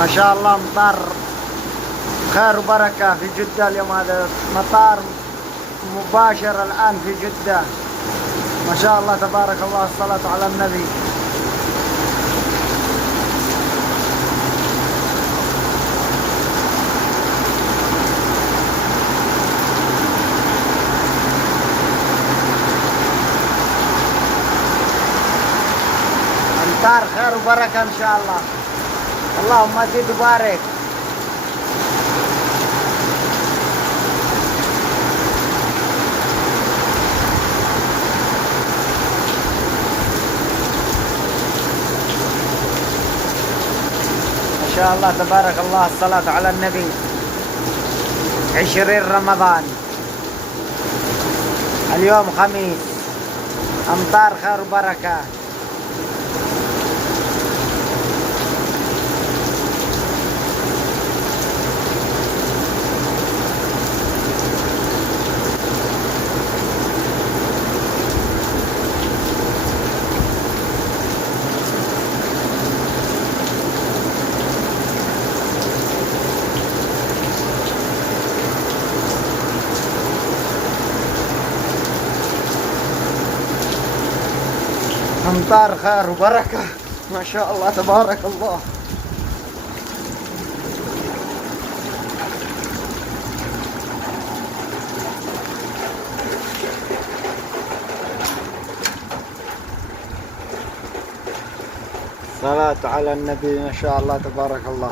ما شاء الله مطار خير وبركة في جدة اليوم. هذا مطار مباشر الآن في جدة. ما شاء الله تبارك الله، الصلاة على النبي. امطار خير وبركة ان شاء الله. اللهم زد وبارك. ما شاء الله تبارك الله، الصلاة على النبي. 20 رمضان، اليوم خميس، امطار خير وبركة. امطار خير وبركة، ما شاء الله تبارك الله. صلاة على النبي، ما شاء الله تبارك الله.